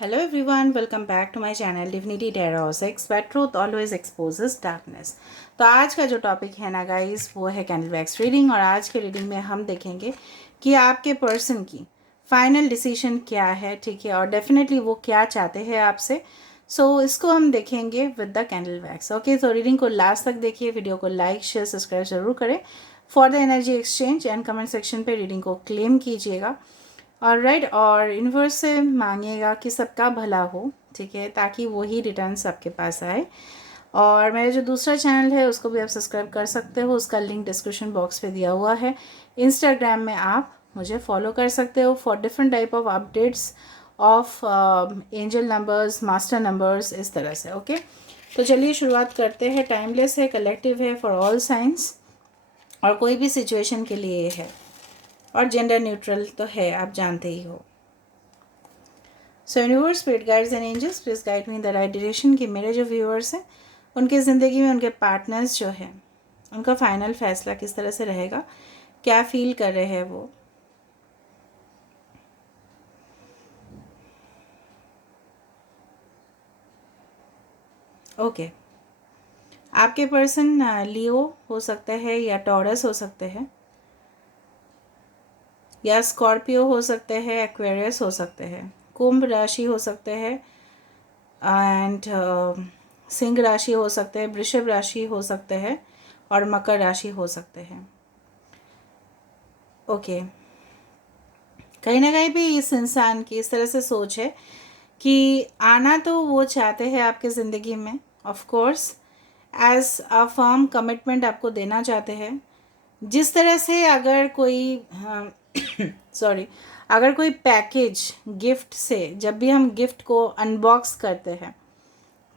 Hello everyone, welcome back to my channel Divinity Tarot 6 where truth always exposes darkness। तो आज का जो topic है ना गाइस वो है कैंडल वैक्स रीडिंग। और आज के रीडिंग में हम देखेंगे कि आपके पर्सन की फाइनल डिसीजन क्या है, ठीक है, और डेफिनेटली वो क्या चाहते हैं आपसे। इसको हम देखेंगे with the candle wax. Okay, तो रीडिंग को लास्ट तक देखिए, वीडियो को लाइक शेयर सब्सक्राइब जरूर करें for the energy exchange and comment section पे रीडिंग को क्लेम कीजिएगा। और राइट, और यूनिवर्स से मांगिएगा कि सबका भला हो, ठीक है, ताकि वही रिटर्न सबके पास आए। और मेरा जो दूसरा चैनल है उसको भी आप सब्सक्राइब कर सकते हो, उसका लिंक डिस्क्रिप्शन बॉक्स पे दिया हुआ है। इंस्टाग्राम में आप मुझे फॉलो कर सकते हो for different type of updates of angel numbers, master numbers, इस तरह से। ओके, तो चलिए शुरुआत करते हैं। टाइमलेस है, कलेक्टिव है, फॉर ऑल साइंस, और कोई भी सिचुएशन के लिए है, और जेंडर न्यूट्रल तो है, आप जानते ही हो। So universe, spirit guides and angels, please guide me in the right direction कि मेरे जो व्यूअर्स हैं उनकी ज़िंदगी में उनके पार्टनर्स जो हैं उनका फाइनल फैसला किस तरह से रहेगा, क्या फील कर रहे हैं वो। ओके, आपके पर्सन लियो हो सकते हैं, या टॉरस हो सकते हैं, या स्कॉर्पियो हो सकते हैं, एक्वेरियस हो सकते हैं, कुंभ राशि हो सकते हैं, एंड सिंह राशि हो सकते हैं, वृषभ राशि हो सकते हैं, और मकर राशि हो सकते हैं। ओके, कहीं ना कहीं भी इस इंसान की इस तरह से सोच है कि आना तो वो चाहते हैं आपके ज़िंदगी में, of course as a firm commitment आपको देना चाहते हैं। जिस तरह से अगर कोई सॉरी अगर कोई पैकेज गिफ्ट से, जब भी हम गिफ्ट को अनबॉक्स करते हैं,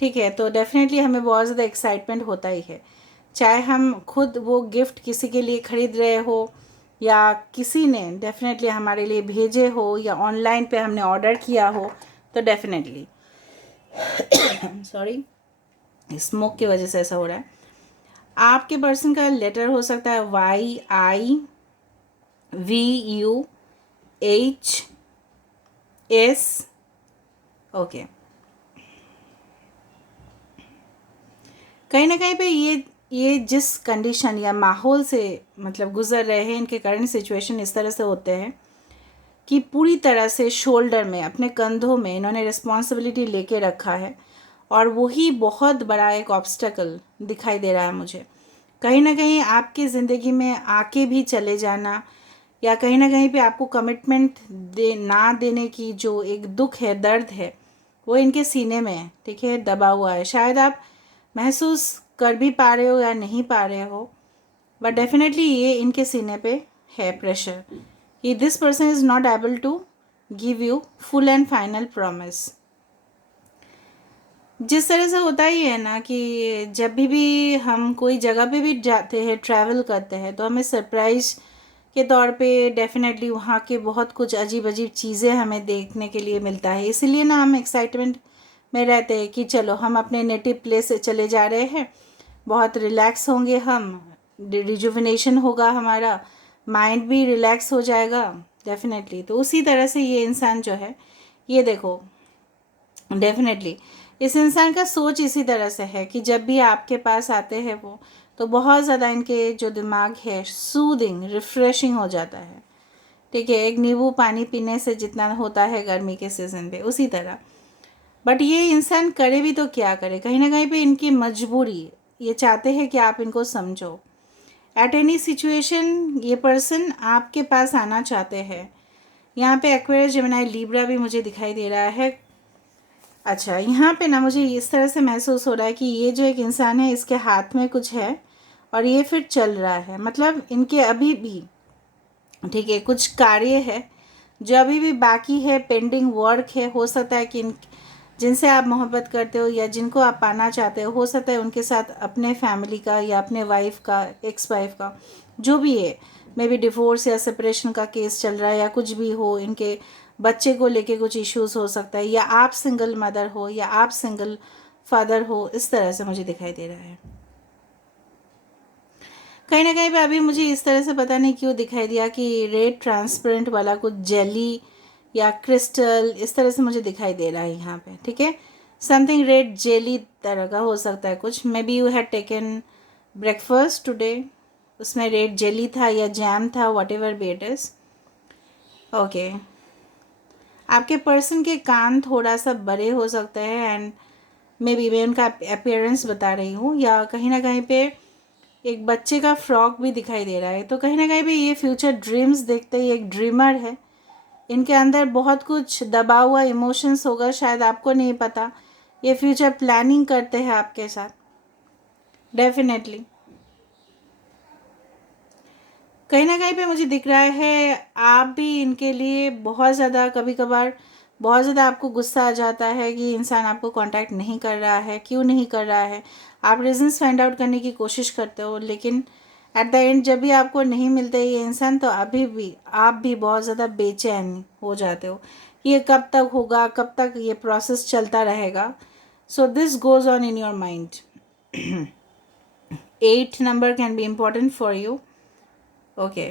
ठीक है, तो डेफिनेटली हमें बहुत ज़्यादा एक्साइटमेंट होता ही है। चाहे हम खुद वो गिफ्ट किसी के लिए ख़रीद रहे हो, या किसी ने डेफिनेटली हमारे लिए भेजे हो, या ऑनलाइन पे हमने ऑर्डर किया हो, तो डेफिनेटली सॉरी स्मोक की वजह से ऐसा हो रहा है। आपके पर्सन का लेटर हो सकता है YIVUHS। ओके, कहीं ना कहीं पे ये जिस कंडीशन या माहौल से मतलब गुजर रहे हैं, इनके करंट सिचुएशन इस तरह से होते हैं कि पूरी तरह से शोल्डर में, अपने कंधों में इन्होंने रिस्पॉन्सिबिलिटी लेके रखा है, और वही बहुत बड़ा एक ऑब्स्टेकल दिखाई दे रहा है मुझे। कहीं ना कहीं आपकी ज़िंदगी में आके भी चले जाना, या कहीं ना कहीं पे आपको कमिटमेंट ना देने की जो एक दुख है, दर्द है, वो इनके सीने में है, ठीक है, दबा हुआ है। शायद आप महसूस कर भी पा रहे हो या नहीं पा रहे हो, बट डेफिनेटली ये इनके सीने पे है प्रेशर कि this person is not able to give you full and final promise. जिस तरह से होता ही है ना कि जब भी हम कोई जगह पे भी जाते हैं, ट्रैवल करते हैं, तो हमें सरप्राइज के तौर पे डेफिनेटली वहाँ के बहुत कुछ अजीब अजीब चीज़ें हमें देखने के लिए मिलता है। इसीलिए ना हम एक्साइटमेंट में रहते हैं कि चलो हम अपने नेटिव प्लेस से चले जा रहे हैं, बहुत रिलैक्स होंगे हम, रिजुविनेशन होगा, हमारा माइंड भी रिलैक्स हो जाएगा डेफिनेटली। तो उसी तरह से ये इंसान जो है, ये देखो, डेफिनेटली इस इंसान का सोच इसी तरह से है कि जब भी आपके पास आते हैं वो, तो बहुत ज़्यादा इनके जो दिमाग है सूदिंग, रिफ्रेशिंग हो जाता है, ठीक है, एक नींबू पानी पीने से जितना होता है गर्मी के सीज़न पे, उसी तरह। बट ये इंसान करे भी तो क्या करे, कहीं ना कहीं पे इनकी मजबूरी, ये चाहते हैं कि आप इनको समझो। एट एनी सिचुएशन ये पर्सन आपके पास आना चाहते हैं। यहाँ पे एक्वेरियस, जेमिनी, लिब्रा भी मुझे दिखाई दे रहा है। अच्छा, यहाँ पे ना मुझे इस तरह से महसूस हो रहा है कि ये जो एक इंसान है इसके हाथ में कुछ है, और ये फिर चल रहा है, मतलब इनके अभी भी, ठीक है, कुछ कार्य है जो अभी भी बाकी है, पेंडिंग वर्क है। हो सकता है कि जिनसे आप मोहब्बत करते हो या जिनको आप पाना चाहते हो सकता है उनके साथ अपने फैमिली का या अपने वाइफ का, एक्स वाइफ का, जो भी है, मे बी डिवोर्स या सेपरेशन का केस चल रहा है, या कुछ भी हो, इनके बच्चे को लेके कुछ इश्यूज हो सकता है, या आप सिंगल मदर हो या आप सिंगल फादर हो, इस तरह से मुझे दिखाई दे रहा है। कहीं ना कहीं पे अभी मुझे इस तरह से पता नहीं क्यों दिखाई दिया कि रेड ट्रांसपेरेंट वाला कुछ जेली या क्रिस्टल, इस तरह से मुझे दिखाई दे रहा है यहाँ पे, ठीक है। समथिंग रेड जेली तरह का हो सकता है कुछ, may be you had taken breakfast today, उसमें रेड जेली था या जैम था, what ever be it is. Okay, आपके पर्सन के कान थोड़ा सा बड़े हो सकते हैं, एंड मे बी मैं उनका अपीयरेंस बता रही हूँ, या कहीं ना कहीं पे एक बच्चे का फ्रॉक भी दिखाई दे रहा है। तो कहीं ना कहीं पे ये फ्यूचर ड्रीम्स देखते ही एक ड्रीमर है, इनके अंदर बहुत कुछ दबा हुआ इमोशंस होगा, शायद आपको नहीं पता। ये फ्यूचर प्लानिंग करते हैं आपके साथ डेफिनेटली। कहीं ना कहीं पे मुझे दिख रहा है आप भी इनके लिए बहुत ज़्यादा, कभी कभार बहुत ज़्यादा आपको गुस्सा आ जाता है कि इंसान आपको कांटेक्ट नहीं कर रहा है, क्यों नहीं कर रहा है। आप रीजंस फाइंड आउट करने की कोशिश करते हो, लेकिन एट द एंड जब भी आपको नहीं मिलते ये इंसान, तो अभी भी आप भी बहुत ज़्यादा बेचैन हो जाते हो। ये कब तक होगा, कब तक ये प्रोसेस चलता रहेगा। So this goes on in your mind. 8 number can be important for you. Okay,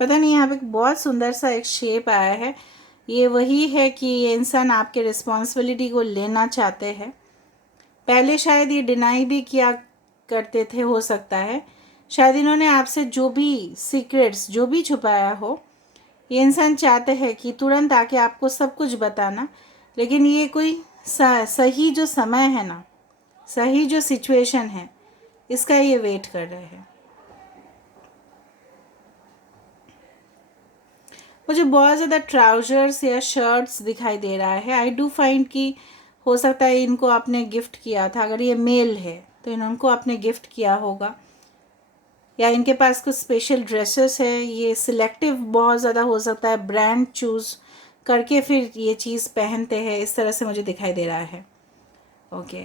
पता नहीं यहाँ पे बहुत सुंदर सा एक शेप आया है। ये वही है कि ये इंसान आपके रिस्पॉन्सिबिलिटी को लेना चाहते हैं। पहले शायद ये डिनाई भी किया करते थे, हो सकता है शायद इन्होंने आपसे जो भी सीक्रेट्स जो भी छुपाया हो, ये इंसान चाहते हैं कि तुरंत आके आपको सब कुछ बताना। लेकिन ये कोई सही जो समय है ना, सही जो सिचुएशन है, इसका ये वेट कर रहे हैं। मुझे बहुत ज़्यादा ट्राउजर्स या शर्ट्स दिखाई दे रहा है। आई डू फाइंड कि हो सकता है इनको आपने गिफ्ट किया था, अगर ये मेल है तो इनको आपने गिफ्ट किया होगा, या इनके पास कुछ स्पेशल ड्रेसेस है। ये सिलेक्टिव बहुत ज़्यादा हो सकता है, ब्रांड चूज़ करके फिर ये चीज़ पहनते हैं, इस तरह से मुझे दिखाई दे रहा है। ओके,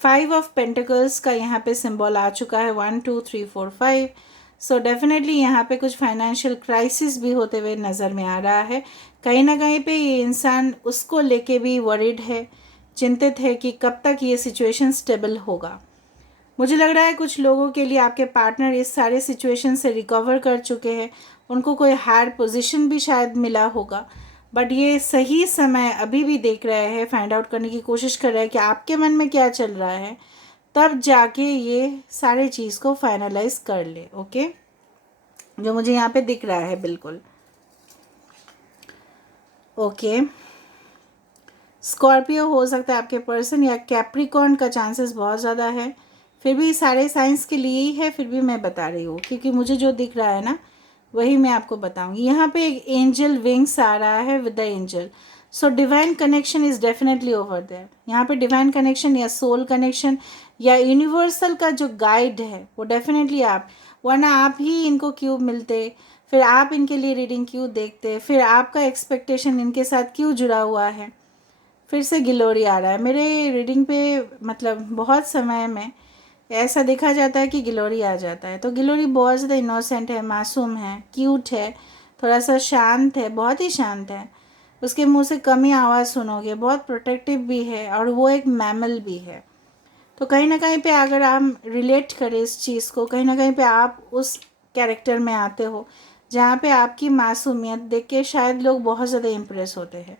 5 ऑफ पेंटिकल्स का यहाँ पे सिंबल आ चुका है, 1 2 3 4 5। सो डेफिनेटली यहाँ पे कुछ फाइनेंशियल क्राइसिस भी होते हुए नज़र में आ रहा है। कहीं ना कहीं पे ये इंसान उसको लेके भी वरीड है, चिंतित है कि कब तक ये सिचुएशन स्टेबल होगा। मुझे लग रहा है कुछ लोगों के लिए आपके पार्टनर इस सारे सिचुएशन से रिकवर कर चुके हैं, उनको कोई हायर पोजीशन भी शायद मिला होगा, बट ये सही समय अभी भी देख रहे हैं, फाइंड आउट करने की कोशिश कर रहे हैं कि आपके मन में क्या चल रहा है, तब जाके ये सारे चीज़ को फाइनलाइज कर ले। ओके, जो मुझे यहाँ पे दिख रहा है बिल्कुल। ओके, स्कॉर्पियो हो सकता है आपके पर्सन, या कैप्रिकॉर्न का चांसेस बहुत ज़्यादा है। फिर भी सारे साइंस के लिए ही है, फिर भी मैं बता रही हूँ क्योंकि मुझे जो दिख रहा है ना वही मैं आपको बताऊंगी। यहाँ पे एक एंजल विंग्स आ रहा है with the angel, so divine connection is definitely over there. यहाँ पे डिवाइन कनेक्शन या सोल कनेक्शन या यूनिवर्सल का जो गाइड है वो डेफिनेटली आप, वरना आप ही इनको क्यों मिलते, फिर आप इनके लिए रीडिंग क्यों देखते, फिर आपका एक्सपेक्टेशन इनके साथ क्यों जुड़ा हुआ है। फिर से गिलोरी आ रहा है मेरे रीडिंग पे, मतलब बहुत समय में ऐसा देखा जाता है कि गिलोरी आ जाता है। तो गिलोरी बहुत ज़्यादा इनोसेंट है, मासूम है, क्यूट है, थोड़ा सा शांत है, बहुत ही शांत है। उसके मुंह से कम ही आवाज़ सुनोगे, बहुत प्रोटेक्टिव भी है, और वो एक मैमल भी है। तो कहीं ना कहीं पे अगर हम रिलेट करें इस चीज़ को, कहीं ना कहीं पे आप उस कैरेक्टर में आते हो जहाँ पे आपकी मासूमियत देख के शायद लोग बहुत ज़्यादा इम्प्रेस होते हैं।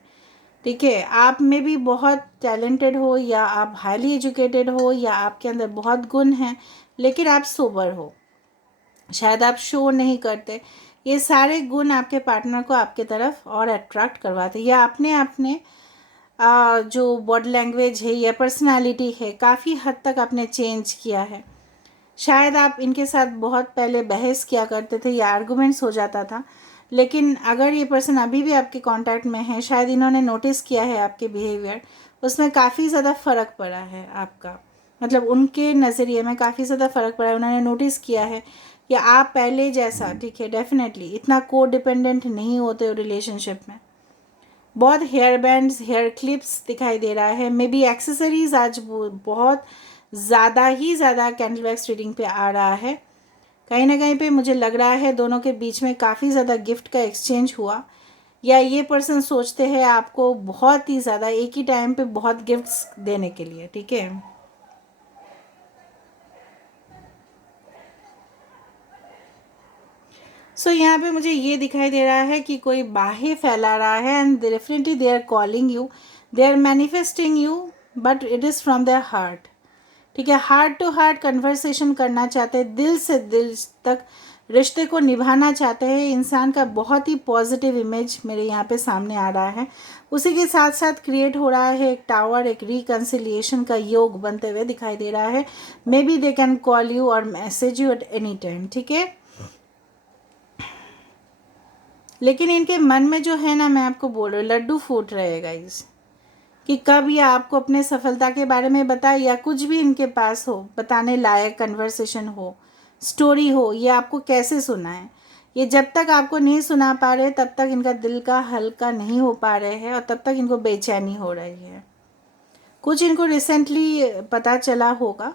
ठीक है, आप में भी बहुत टैलेंटेड हो, या आप हाईली एजुकेटेड हो, या आपके अंदर बहुत गुण हैं, लेकिन आप सोबर हो, शायद आप शो नहीं करते। ये सारे गुण आपके पार्टनर को आपके तरफ और अट्रैक्ट करवाते, या अपने अपने जो बॉडी लैंग्वेज है या पर्सनालिटी है, काफ़ी हद तक आपने चेंज किया है। शायद आप इनके साथ बहुत पहले बहस किया करते थे या आर्गुमेंट्स हो जाता था, लेकिन अगर ये पर्सन अभी भी आपके कांटेक्ट में है, शायद इन्होंने नोटिस किया है आपके बिहेवियर, उसमें काफ़ी ज़्यादा फ़र्क पड़ा है आपका, मतलब उनके नज़रिए में काफ़ी ज़्यादा फ़र्क पड़ा है। उन्होंने नोटिस किया है कि आप पहले जैसा, ठीक है, डेफिनेटली इतना को डिपेंडेंट नहीं होते हो रिलेशनशिप में। बहुत हेयर बैंड्स, हेयर क्लिप्स दिखाई दे रहा है, मे बी एक्सेसरीज आज बहुत ज़्यादा ही ज़्यादा कैंडल वैक्स रीडिंग पे आ रहा है। कहीं ना कहीं पे मुझे लग रहा है दोनों के बीच में काफ़ी ज़्यादा गिफ्ट का एक्सचेंज हुआ, या ये पर्सन सोचते हैं आपको बहुत ही ज़्यादा एक ही टाइम पे बहुत गिफ्ट्स देने के लिए। ठीक है, सो यहाँ पे मुझे ये दिखाई दे रहा है कि कोई बाहें फैला रहा है and definitely they are calling you, they are manifesting you, but it is from their heart. ठीक है, हार्ट टू हार्ट कन्वर्सेशन करना चाहते हैं, दिल से दिल तक रिश्ते को निभाना चाहते हैं। इंसान का बहुत ही पॉजिटिव इमेज मेरे यहाँ पे सामने आ रहा है। उसी के साथ साथ क्रिएट हो रहा है एक टावर, एक रिकन्सिलिएशन का योग बनते हुए दिखाई दे रहा है। Maybe they can call you और message you at any time. ठीक है, लेकिन इनके मन में जो है ना, मैं आपको बोल रही हूँ, लड्डू फूट रहे गाइस, कि कब ये आपको अपने सफलता के बारे में बताए या कुछ भी इनके पास हो बताने लायक, कन्वर्सेशन हो, स्टोरी हो, ये आपको कैसे सुनाए। ये जब तक आपको नहीं सुना पा रहे तब तक इनका दिल का हल्का नहीं हो पा रहे हैं और तब तक इनको बेचैनी हो रही है। कुछ इनको रिसेंटली पता चला होगा,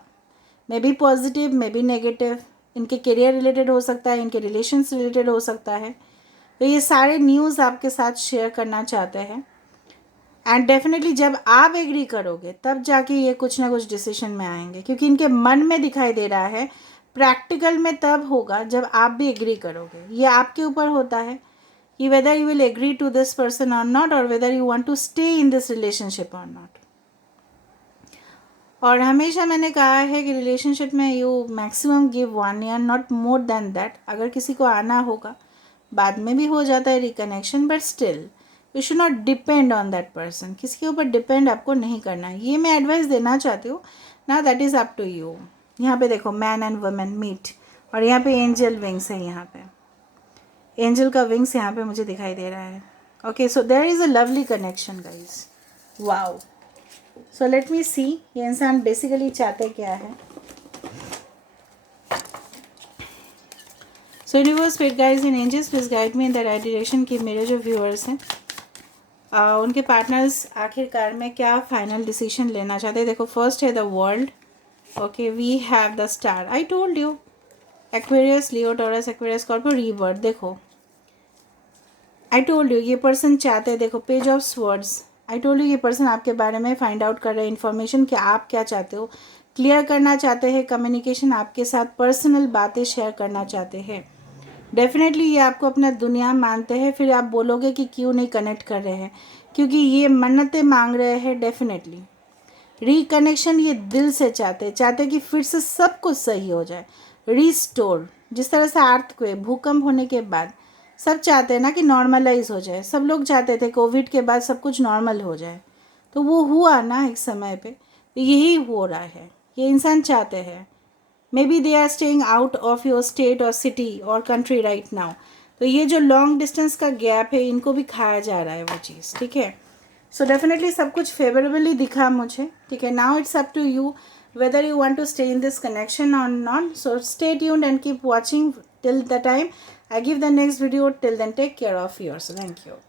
may be positive may be negative, इनके करियर रिलेटेड हो सकता है, इनके रिलेशन रिलेटेड हो सकता है। तो ये सारे न्यूज़ आपके साथ शेयर करना चाहते हैं एंड डेफिनेटली जब आप एग्री करोगे तब जाके ये कुछ ना कुछ डिसीजन में आएंगे, क्योंकि इनके मन में दिखाई दे रहा है। प्रैक्टिकल में तब होगा जब आप भी एग्री करोगे। ये आपके ऊपर होता है कि whether you will agree to this person और नॉट, और whether you want to stay in this relationship और नॉट। और हमेशा मैंने कहा है कि रिलेशनशिप में you maximum give 1 year, not more than that. अगर किसी को आना होगा बाद में भी हो जाता है reconnection, but still you should not depend on that person. किसी के ऊपर डिपेंड आपको नहीं करना है, ये मैं एडवाइस देना चाहती हूँ ना। That is up to you. यहाँ पे देखो मैन एंड वुमेन मीट, और यहाँ पे एंजल विंग्स है, यहाँ पे एंजल का विंग्स यहाँ पे मुझे दिखाई दे रहा है। Okay, so there is a lovely connection guys. Wow, so let me see ये इंसान बेसिकली चाहते क्या है। So universe, spirit guides and angels please guide me in the right direction कि मेरे जो व्यूअर्स हैं उनके पार्टनर्स आखिरकार में क्या फाइनल डिसीजन लेना चाहते हैं। देखो फर्स्ट है the world, okay, we have the star, I told you, Aquarius, Leo, Taurus, Aquarius, Scorpio, rebirth. देखो आई टोल्ड यू ये पर्सन चाहते हैं, देखो page of swords, I told you ये पर्सन आपके बारे में फाइंड आउट कर रहे हैं इन्फॉर्मेशन कि आप क्या चाहते हो, क्लियर करना चाहते हैं, कम्युनिकेशन आपके साथ, पर्सनल बातें शेयर करना चाहते हैं। डेफिनेटली ये आपको अपना दुनिया मानते हैं। फिर आप बोलोगे कि क्यों नहीं कनेक्ट कर रहे हैं, क्योंकि ये मन्नतें मांग रहे हैं। डेफिनेटली रिकनेक्शन ये दिल से चाहते कि फिर से सब कुछ सही हो जाए, रिस्टोर। जिस तरह से अर्थक्वेक, भूकंप होने के बाद सब चाहते हैं ना कि नॉर्मलाइज हो जाए। सब लोग चाहते थे कोविड के बाद सब कुछ नॉर्मल हो जाए, तो वो हुआ ना एक समय पे, तो यही हो रहा है। ये इंसान चाहते हैं। Maybe they are staying out of your state और सिटी और कंट्री राइट नाउ। तो ये जो लॉन्ग डिस्टेंस का गैप है इनको भी खाया जा रहा है वो चीज़। ठीक है, सो डेफिनेटली सब कुछ फेवरेबली दिखा मुझे। ठीक है, now it's up to you whether you want to stay in this connection or not. So stay tuned and keep watching till the time I give the next video. Till then, take care of yourself. Thank you.